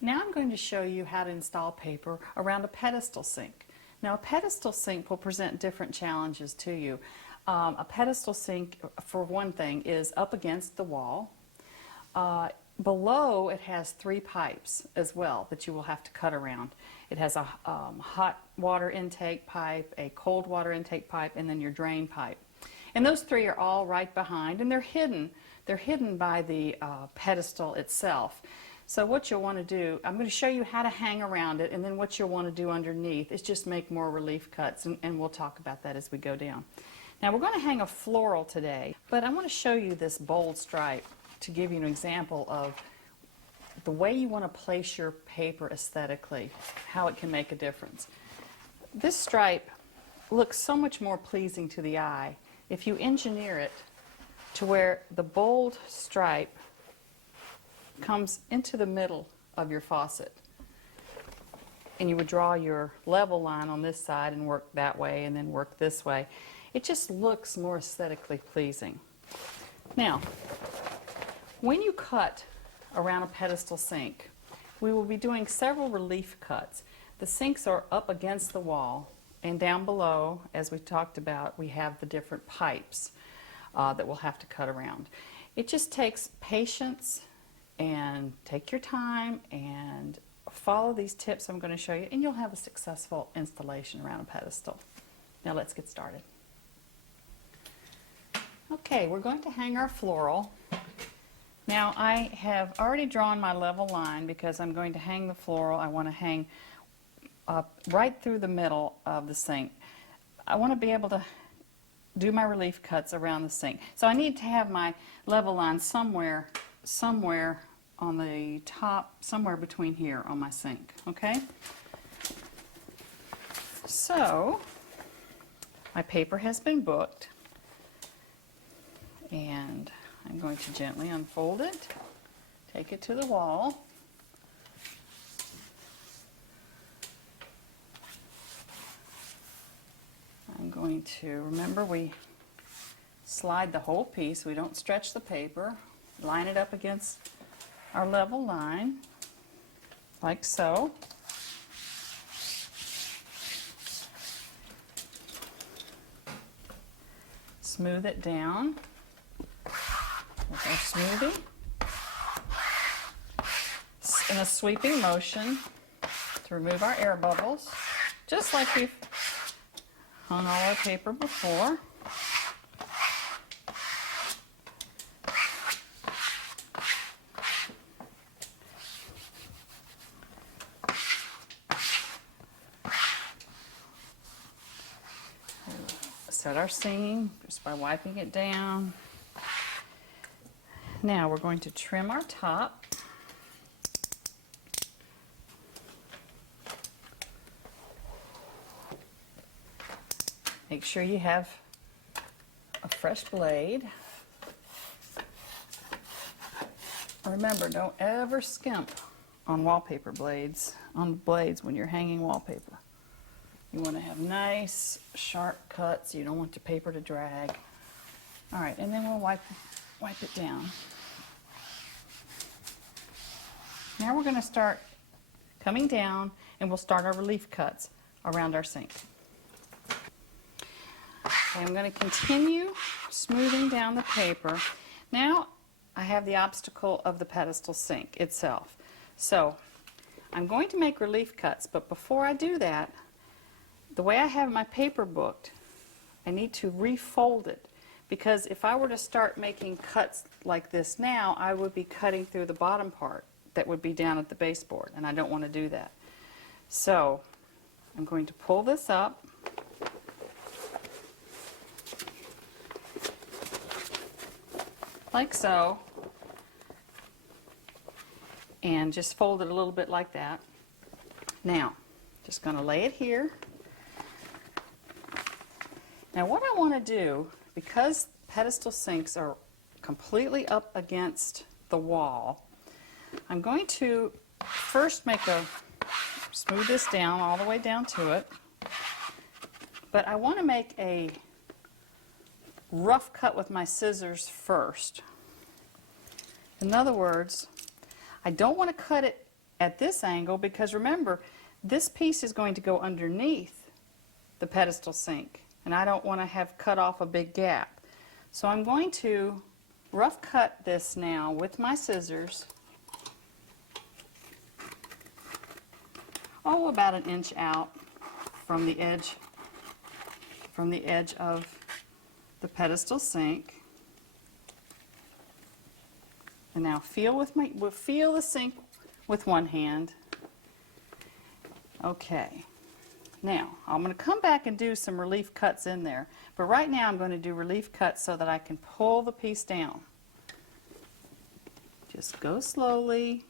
Now I'm going to show you how to install paper around a pedestal sink. Now a pedestal sink will present different challenges to you. A pedestal sink, for one thing, is up against the wall. Below it has 3 pipes as well that you will have to cut around. It has a hot water intake pipe, a cold water intake pipe, and then your drain pipe. And those 3 are all right behind, and they're hidden. They're hidden by the pedestal itself. So what you'll want to do, I'm going to show you how to hang around it, and then what you'll want to do underneath is just make more relief cuts, and we'll talk about that as we go down. Now we're going to hang a floral today, but I want to show you this bold stripe to give you an example of the way you want to place your paper aesthetically, how it can make a difference. This stripe looks so much more pleasing to the eye if you engineer it to where the bold stripe comes into the middle of your faucet. And you would draw your level line on this side and work that way and then work this way. It just looks more aesthetically pleasing. Now, when you cut around a pedestal sink, we will be doing several relief cuts. The sinks are up against the wall, and down below, as we talked about, we have the different pipes that we'll have to cut around. It just takes patience, and take your time and follow these tips I'm going to show you, and you'll have a successful installation around a pedestal. Now let's get started. Okay, we're going to hang our floral. Now I have already drawn my level line because I'm going to hang the floral. I want to hang up right through the middle of the sink. I want to be able to do my relief cuts around the sink. So I need to have my level line somewhere on the top, somewhere between here on my sink, okay? So, my paper has been booked, and I'm going to gently unfold it, take it to the wall. I'm going to, remember we slide the whole piece, we don't stretch the paper, line it up against our level line, like so. Smooth it down with our smoothie in a sweeping motion to remove our air bubbles, just like we've hung all our paper before. Set our seam just by wiping it down. Now we're going to trim our top. Make sure you have a fresh blade. Remember, don't ever skimp on wallpaper blades, when you're hanging wallpaper. You want to have nice, sharp cuts. You don't want the paper to drag. All right, and then we'll wipe it down. Now we're going to start coming down, and we'll start our relief cuts around our sink. Okay, I'm going to continue smoothing down the paper. Now I have the obstacle of the pedestal sink itself. So I'm going to make relief cuts, but before I do that, the way I have my paper booked, I need to refold it, because if I were to start making cuts like this now, I would be cutting through the bottom part that would be down at the baseboard, and I don't want to do that. So I'm going to pull this up, like so, and just fold it a little bit like that. Now, just going to lay it here. Now what I want to do, because pedestal sinks are completely up against the wall, I'm going to first smooth this down all the way down to it, but I want to make a rough cut with my scissors first. In other words, I don't want to cut it at this angle because remember, this piece is going to go underneath the pedestal sink, and I don't want to have cut off a big gap. So I'm going to rough cut this now with my scissors, about an inch out from the edge of the pedestal sink. And now feel the sink with one hand. Okay. Now, I'm going to come back and do some relief cuts in there. But right now I'm going to do relief cuts so that I can pull the piece down. Just go slowly.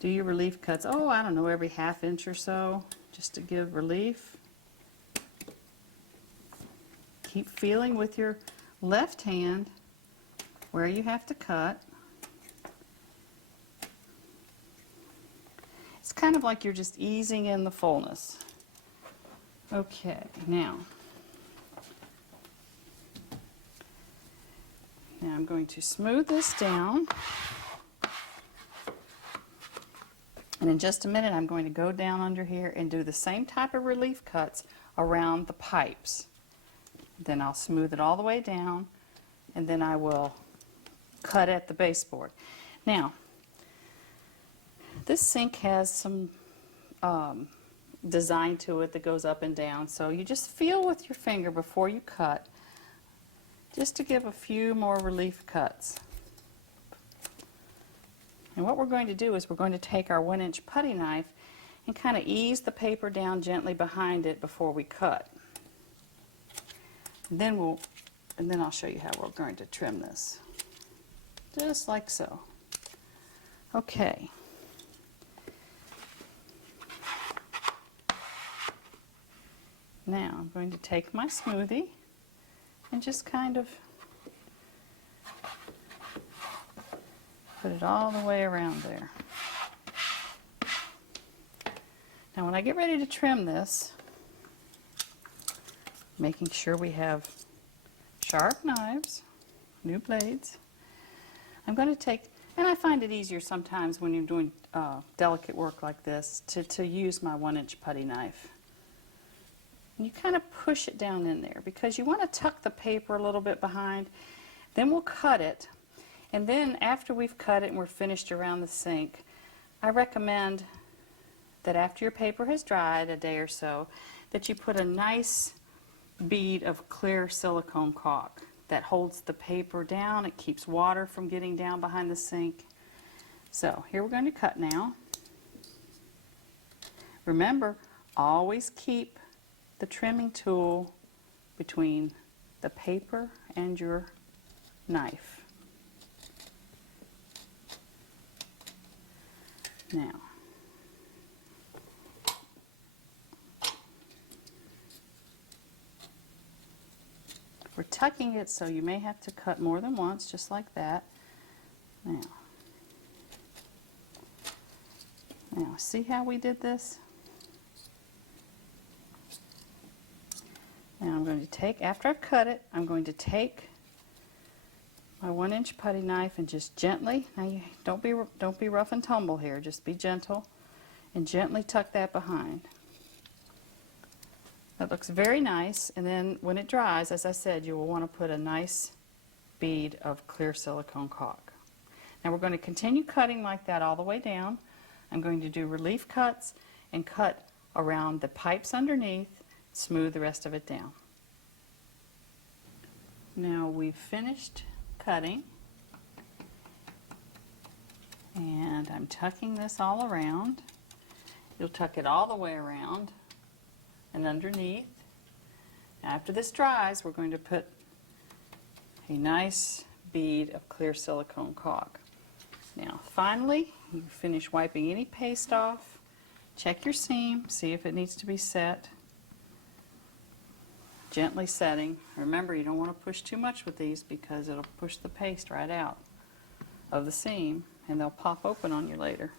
Do your relief cuts, I don't know, every ½ inch or so, just to give relief. Keep feeling with your left hand where you have to cut. It's kind of like you're just easing in the fullness. Okay, now I'm going to smooth this down. And in just a minute, I'm going to go down under here and do the same type of relief cuts around the pipes. Then I'll smooth it all the way down, and then I will cut at the baseboard. Now, this sink has some design to it that goes up and down, so you just feel with your finger before you cut, just to give a few more relief cuts. And what we're going to do is we're going to take our 1-inch putty knife and kind of ease the paper down gently behind it before we cut. And then I'll show you how we're going to trim this. Just like so. Okay. Now I'm going to take my smoothie and just kind of put it all the way around there. Now when I get ready to trim this, making sure we have sharp knives, new blades, I'm going to take, and I find it easier sometimes when you're doing delicate work like this to use my 1-inch putty knife. And you kind of push it down in there because you want to tuck the paper a little bit behind. Then we'll cut it. And then after we've cut it and we're finished around the sink, I recommend that after your paper has dried a day or so, that you put a nice bead of clear silicone caulk that holds the paper down. It keeps water from getting down behind the sink. So here we're going to cut now. Remember, always keep the trimming tool between the paper and your knife. Now, we're tucking it, so you may have to cut more than once, just like that. Now, see how we did this? Now I'm going to take, after I've cut it, I'm going to take my 1-inch putty knife and just gently, now you don't be rough and tumble here, just be gentle and gently tuck that behind. That looks very nice, and then when it dries, as I said, you will want to put a nice bead of clear silicone caulk. Now we're going to continue cutting like that all the way down. I'm going to do relief cuts and cut around the pipes underneath, smooth the rest of it down. Now we've finished cutting, and I'm tucking this all around. You'll tuck it all the way around and underneath. After this dries, we're going to put a nice bead of clear silicone caulk. Now finally, you finish wiping any paste off, check your seam, see if it needs to be set. Gently setting. Remember, you don't want to push too much with these because it'll push the paste right out of the seam and they'll pop open on you later.